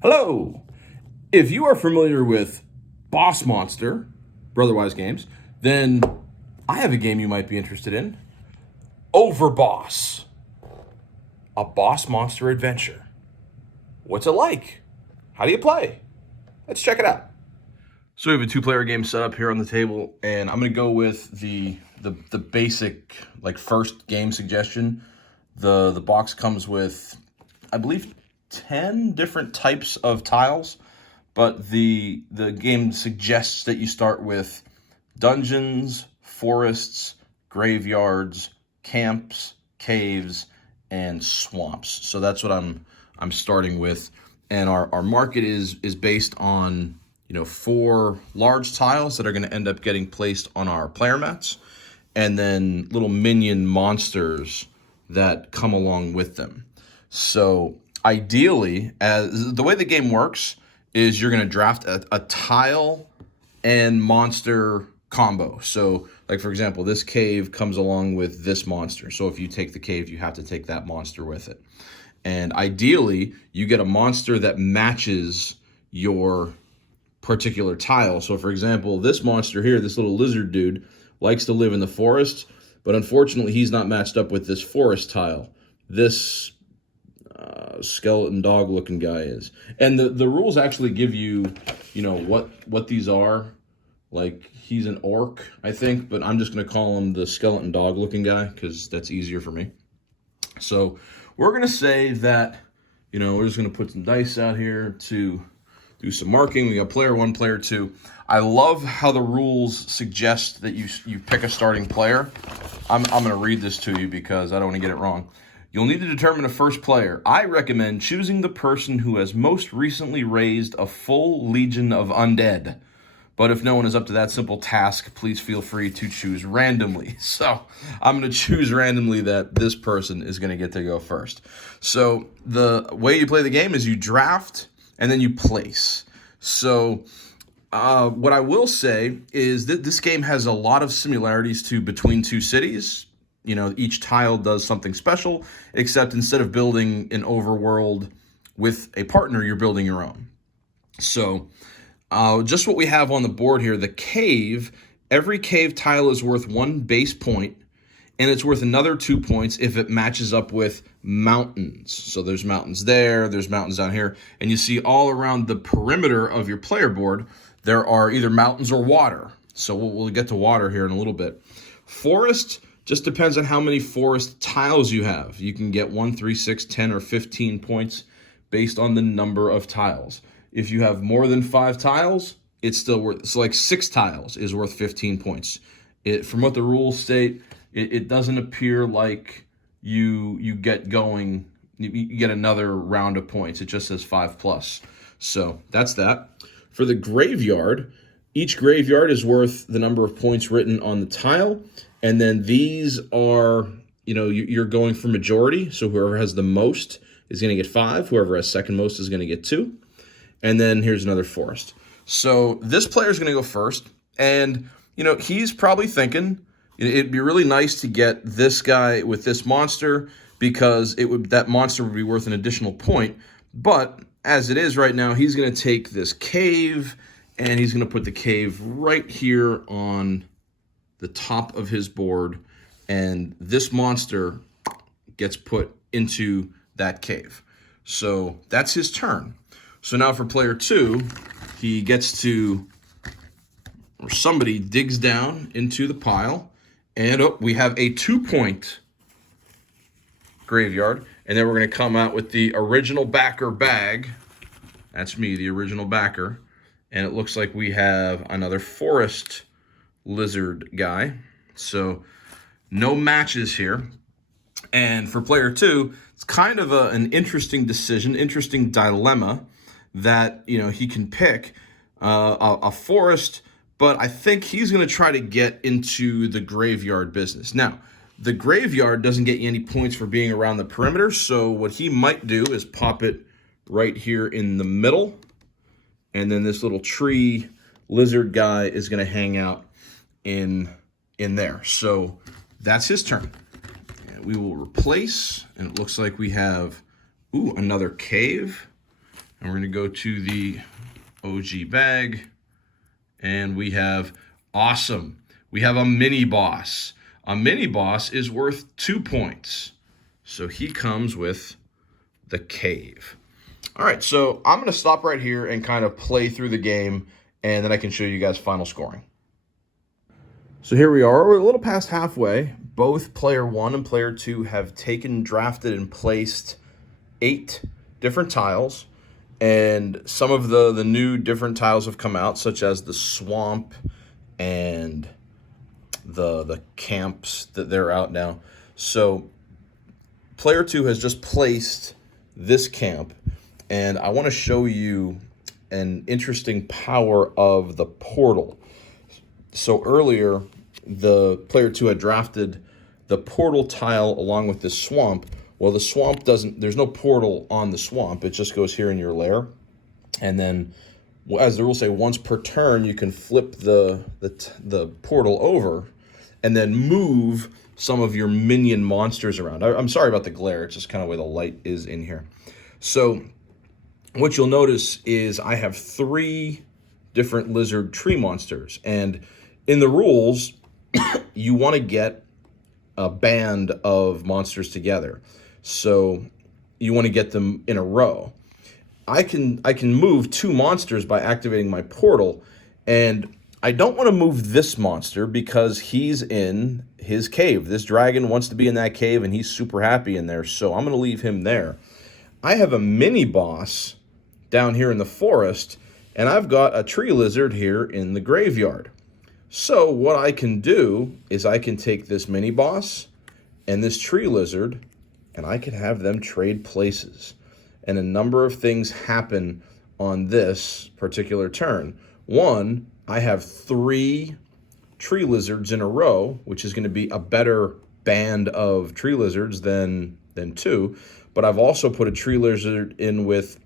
Hello! If you are familiar with Boss Monster, Brotherwise Games, then I have a game you might be interested in. Overboss, a boss monster adventure. What's it like? How do you play? Let's check it out. So we have a two-player game set up here on the table, and I'm gonna go with the basic first game suggestion. The box comes with, I believe, 10 different types of tiles, but the game suggests that you start with dungeons, forests, graveyards, camps, caves, and swamps. So that's what I'm starting with. And our market is based on, 4 large tiles that are going to end up getting placed on our player mats, and then little minion monsters that come along with them. So ideally, as the way the game works is you're going to draft a tile and monster combo. So, like for example, this cave comes along with this monster. So if you take the cave, you have to take that monster with it. And ideally, you get a monster that matches your particular tile. So for example, this monster here, this little lizard dude, likes to live in the forest, but unfortunately he's not matched up with this forest tile. This skeleton dog looking guy is. And the rules actually give you, what these are. Like, he's an orc, I think, but I'm just going to call him the skeleton dog looking guy because that's easier for me. So we're going to say that, we're just going to put some dice out here to do some marking. We got player 1, player 2. I love how the rules suggest that you pick a starting player. I'm going to read this to you because I don't want to get it wrong. You'll need to determine a first player. I recommend choosing the person who has most recently raised a full legion of undead. But if no one is up to that simple task, please feel free to choose randomly. So I'm going to choose randomly that this person is going to get to go first. So the way you play the game is you draft and then you place. So what I will say is that this game has a lot of similarities to Between Two Cities. Each tile does something special, except instead of building an overworld with a partner, you're building your own. So just what we have on the board here, the cave, every cave tile is worth 1 base point, and it's worth another 2 points if it matches up with mountains. So there's mountains there's mountains down here, and you see all around the perimeter of your player board, there are either mountains or water. So we'll get to water here in a little bit. Forest just depends on how many forest tiles you have. You can get 1, 3, 6, 10, or 15 points based on the number of tiles. If you have more than 5 tiles, it's still worth, so like 6 tiles is worth 15 points. From what the rules state, it doesn't appear like you get going, you get another round of points. It just says 5+. So that's that. For the graveyard, each graveyard is worth the number of points written on the tile. And then these are, you're going for majority. So whoever has the most is going to get 5. Whoever has second most is going to get 2. And then here's another forest. So this player is going to go first. And, he's probably thinking it'd be really nice to get this guy with this monster because that monster would be worth an additional point. But as it is right now, he's going to take this cave and he's going to put the cave right here on the top of his board. And this monster gets put into that cave. So that's his turn. So now for player 2, he gets to, or somebody digs down into the pile, and we have a 2-point graveyard, and then we're going to come out with the original backer bag. That's me, the original backer, and it looks like we have another forest lizard guy. So no matches here. And for player 2, it's kind of an interesting decision, interesting dilemma that he can pick a forest, but I think he's going to try to get into the graveyard business. Now, the graveyard doesn't get you any points for being around the perimeter, so what he might do is pop it right here in the middle, and then this little tree lizard guy is going to hang out in there. So that's his turn. We will replace, and it looks like we have, another cave. And we're going to go to the OG bag. And we have awesome. We have a mini boss. A mini boss is worth 2 points. So he comes with the cave. All right, so I'm going to stop right here and kind of play through the game, and then I can show you guys final scoring. So here we are. We're a little past halfway. Both player 1 and player 2 have taken, drafted, and placed 8 different tiles. And some of the new different tiles have come out, such as the swamp and the camps that they're out now. So player 2 has just placed this camp, and I want to show you an interesting power of the portal. So earlier, the player 2 had drafted the portal tile along with the swamp. Well, the swamp there's no portal on the swamp. It just goes here in your lair. And then, as the rules say, once per turn, you can flip the portal over and then move some of your minion monsters around. I'm sorry about the glare. It's just kind of where the light is in here. So what you'll notice is I have 3 different lizard tree monsters. And in the rules, you want to get a band of monsters together. So you want to get them in a row. I can move 2 monsters by activating my portal, and I don't want to move this monster because he's in his cave. This dragon wants to be in that cave, and he's super happy in there, so I'm going to leave him there. I have a mini boss down here in the forest, and I've got a tree lizard here in the graveyard. So what I can do is I can take this mini boss and this tree lizard, and I can have them trade places. And a number of things happen on this particular turn. 1, I have 3 tree lizards in a row, which is going to be a better band of tree lizards than 2. But I've also put a tree lizard in with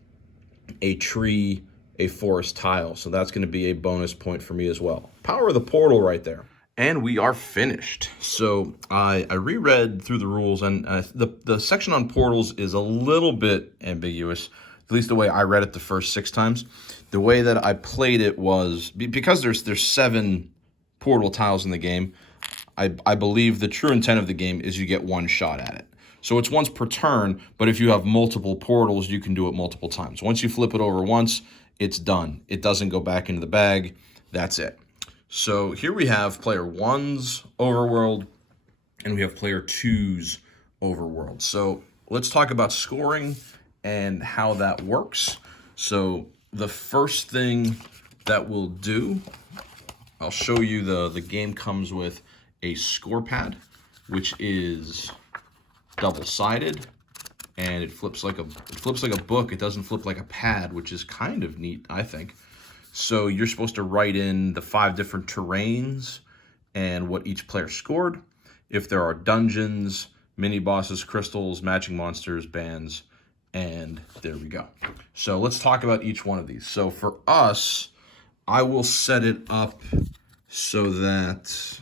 a forest tile. So that's going to be a bonus point for me as well. Power of the portal right there. And we are finished. So I reread through the rules, and the section on portals is a little bit ambiguous, at least the way I read it the first 6 times. The way that I played it was, because there's 7 portal tiles in the game, I believe the true intent of the game is you get 1 shot at it. So it's once per turn, but if you have multiple portals, you can do it multiple times. Once you flip it over once, it's done. It doesn't go back into the bag. That's it. So here we have player 1's overworld, and we have player 2's overworld. So let's talk about scoring and how that works. So the first thing that we'll do, I'll show you the game comes with a score pad, which is double-sided, and it flips like a book. It doesn't flip like a pad, which is kind of neat, I think. So you're supposed to write in the 5 different terrains and what each player scored. If there are dungeons, mini bosses, crystals, matching monsters, bands, and there we go. So let's talk about each one of these. So for us, I will set it up so that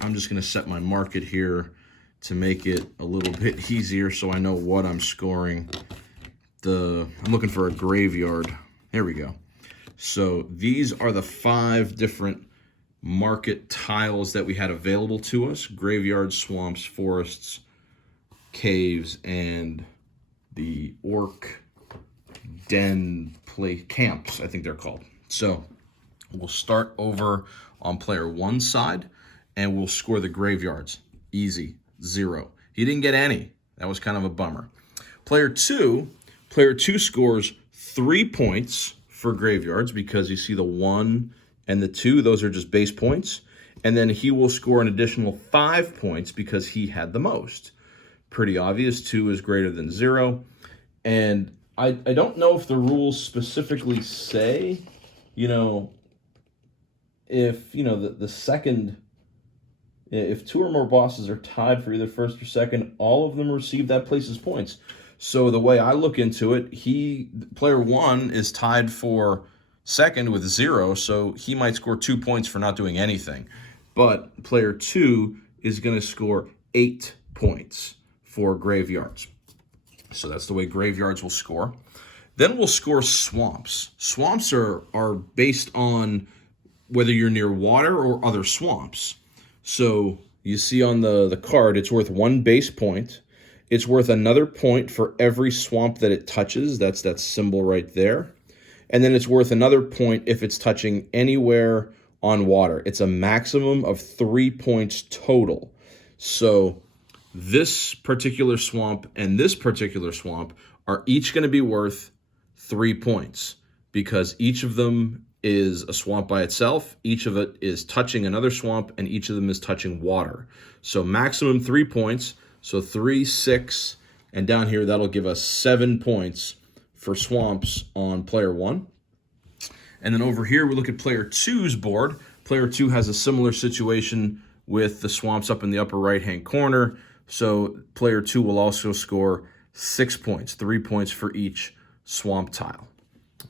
I'm just going to set my market here to make it a little bit easier so I know what I'm scoring. I'm looking for a graveyard. There we go. So these are the 5 different market tiles that we had available to us: graveyards, swamps, forests, caves, and the orc den camps, I think they're called. So we'll start over on player 1's side, and we'll score the graveyards. Easy, 0. He didn't get any. That was kind of a bummer. Player 2 scores 3 points for graveyards, because you see the 1 and the 2, those are just base points. And then he will score an additional 5 points because he had the most. Pretty obvious, 2 is greater than 0. And I don't know if the rules specifically say, if, the second, if 2 or more bosses are tied for either first or second, all of them receive that place's points. So the way I look into it, player 1 is tied for second with 0, so he might score 2 points for not doing anything. But player 2 is going to score 8 points for graveyards. So that's the way graveyards will score. Then we'll score swamps. Swamps are based on whether you're near water or other swamps. So you see on the card, it's worth 1 base point. It's worth another point for every swamp that it touches. That's that symbol right there. And then it's worth another point if it's touching anywhere on water. It's a maximum of 3 points total. So this particular swamp and this particular swamp are each going to be worth 3 points because each of them is a swamp by itself, each of it is touching another swamp, and each of them is touching water. So maximum 3 points, so 3, 6, and down here that'll give us 7 points for swamps on player 1. And then over here we look at player 2's board. Player 2 has a similar situation with the swamps up in the upper right-hand corner, so player 2 will also score 6 points, 3 points for each swamp tile.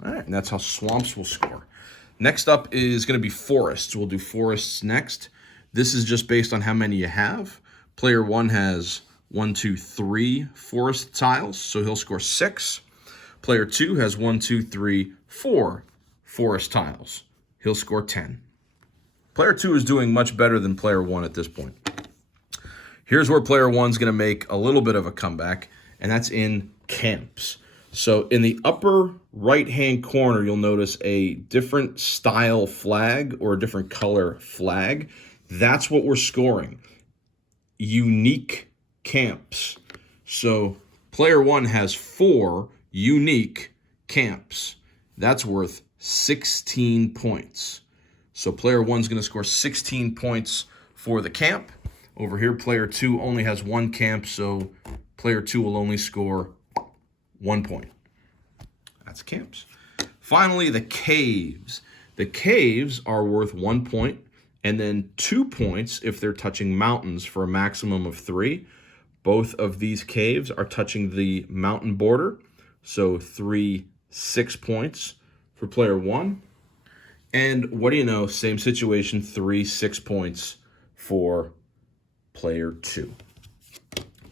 All right, and that's how swamps will score. Next up is going to be forests. We'll do forests next. This is just based on how many you have. Player 1 has 1, 2, 3 forest tiles, so he'll score 6. Player 2 has 1, 2, 3, 4 forest tiles. He'll score 10. Player 2 is doing much better than player 1 at this point. Here's where player 1's going to make a little bit of a comeback, and that's in camps. So in the upper right-hand corner, you'll notice a different style flag or a different color flag. That's what we're scoring. Unique camps. So player 1 has 4 unique camps. That's worth 16 points. So player 1's going to score 16 points for the camp. Over here, player 2 only has 1 camp, so player 2 will only score 1 point. That's camps. Finally, the caves. The caves are worth 1 point, and then 2 points if they're touching mountains for a maximum of 3. Both of these caves are touching the mountain border, so 3, 6 points for player 1. And what do you know, same situation, 3, 6 points for player 2.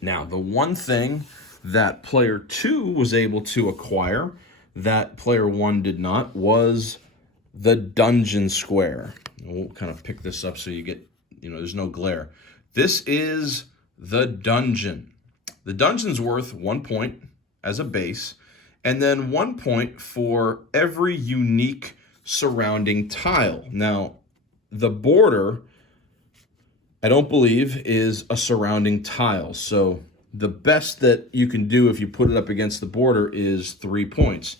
Now, the one thing that player 2 was able to acquire that player 1 did not was the dungeon square. We'll kind of pick this up so you get, there's no glare. This is the dungeon. The dungeon's worth 1 point as a base, and then 1 point for every unique surrounding tile. Now, the border, I don't believe, is a surrounding tile. So the best that you can do if you put it up against the border is 3 points.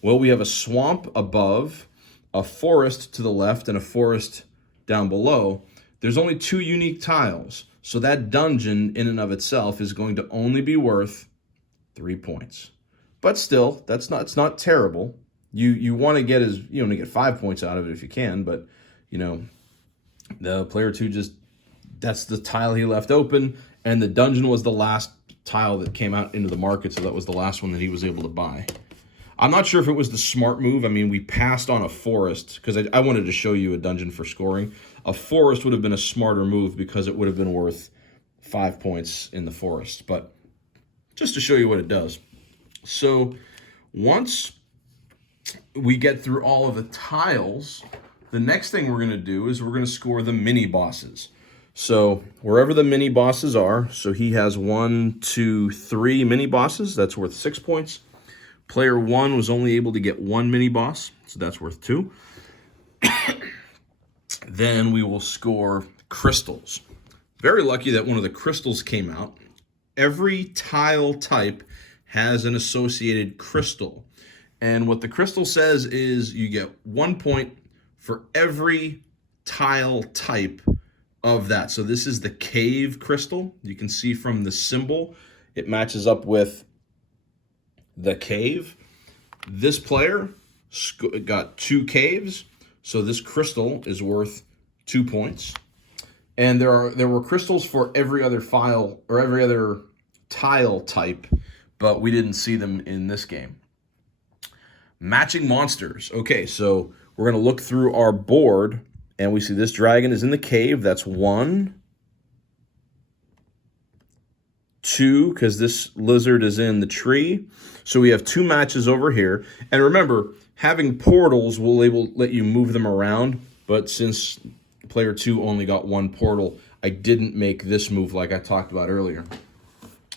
Well, we have a swamp above, a forest to the left, and a forest down below. There's only 2 unique tiles. So that dungeon in and of itself is going to only be worth 3 points. But still, it's not terrible. You want to get 5 points out of it if you can, but the player 2 that's the tile he left open, and the dungeon was the last tile that came out into the market, so that was the last one that he was able to buy. I'm not sure if it was the smart move. I mean, we passed on a forest because I wanted to show you a dungeon for scoring. A forest would have been a smarter move because it would have been worth 5 points in the forest, but just to show you what it does. So once we get through all of the tiles, the next thing we're going to do is we're going to score the mini bosses. So wherever the mini bosses are, so he has 1, 2, 3 mini bosses, that's worth 6 points. Player 1 was only able to get 1 mini boss, so that's worth 2. Then we will score crystals. Very lucky that one of the crystals came out. Every tile type has an associated crystal. And what the crystal says is you get 1 point for every tile type of that. So this is the cave crystal. You can see from the symbol, it matches up with the cave. This player got 2 caves, so this crystal is worth 2 points. And there were crystals for every other file or every other tile type, but we didn't see them in this game. Matching monsters. Okay, so we're going to look through our board, and we see this dragon is in the cave. That's 1, 2 because this lizard is in the tree. So we have 2 matches over here. And remember, having portals will let you move them around. But since player 2 only got 1 portal, I didn't make this move like I talked about earlier.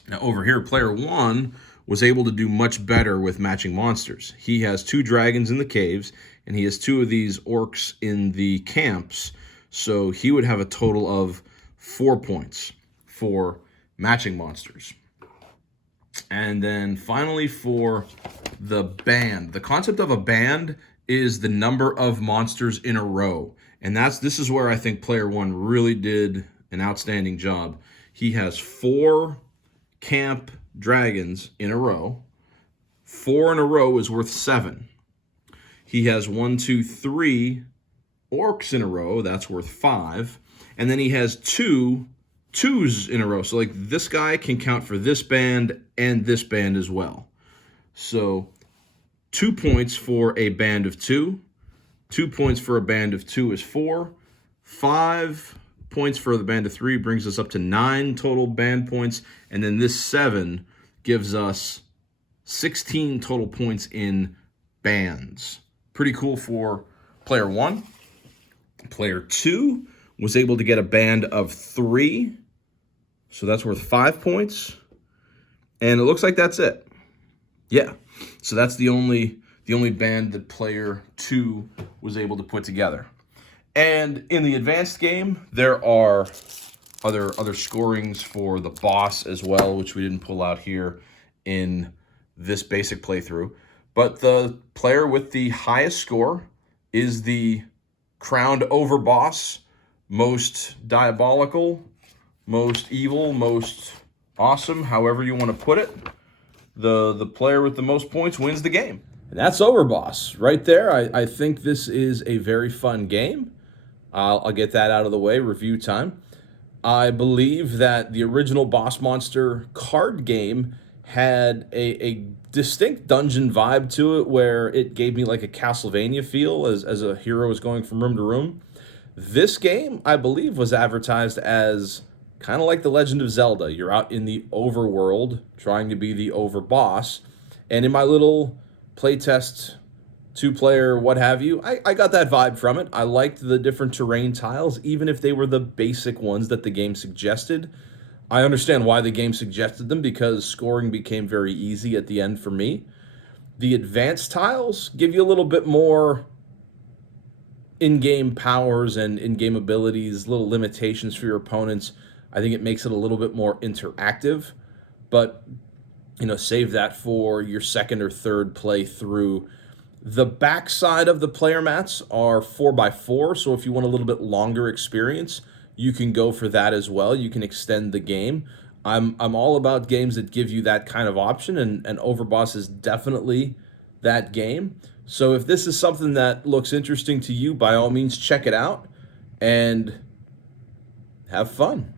Now over here, player 1 was able to do much better with matching monsters. He has 2 dragons in the caves, and he has 2 of these orcs in the camps. So he would have a total of 4 points for matching monsters. And then finally for the band. The concept of a band is the number of monsters in a row. And this is where I think player 1 really did an outstanding job. He has 4 camp dragons in a row. 4 in a row is worth 7. He has 1, 2, 3 orcs in a row. That's worth 5. And then he has 2 2s in a row. So like this guy can count for this band and this band as well. So 2 points for a band of 2. 2 points for a band of 2 is 4. 5 points for the band of 3 brings us up to 9 total band points. And then this 7 gives us 16 total points in bands. Pretty cool for player 1. Player 2 was able to get a band of 3. So that's worth 5 points. And it looks like that's it. Yeah. So that's the only band that player 2 was able to put together. And in the advanced game, there are other scorings for the boss as well, which we didn't pull out here in this basic playthrough. But the player with the highest score is the crowned Overboss, most diabolical, most evil, most awesome, however you want to put it. The player with the most points wins the game. And that's Overboss right there. I think this is a very fun game. I'll get that out of the way, review time. I believe that the original Boss Monster card game had a distinct dungeon vibe to it where it gave me like a Castlevania feel as a hero was going from room to room. This game, I believe, was advertised as kind of like The Legend of Zelda. You're out in the overworld trying to be the overboss. And in my little playtest, 2-player, what have you, I got that vibe from it. I liked the different terrain tiles, even if they were the basic ones that the game suggested. I understand why the game suggested them, because scoring became very easy at the end for me. The advanced tiles give you a little bit more in-game powers and in-game abilities, little limitations for your opponents. I think it makes it a little bit more interactive, but save that for your second or third play through. The backside of the player mats are 4x4, so if you want a little bit longer experience, you can go for that as well. You can extend the game. I'm all about games that give you that kind of option, and Overboss is definitely that game. So if this is something that looks interesting to you, by all means, check it out and have fun.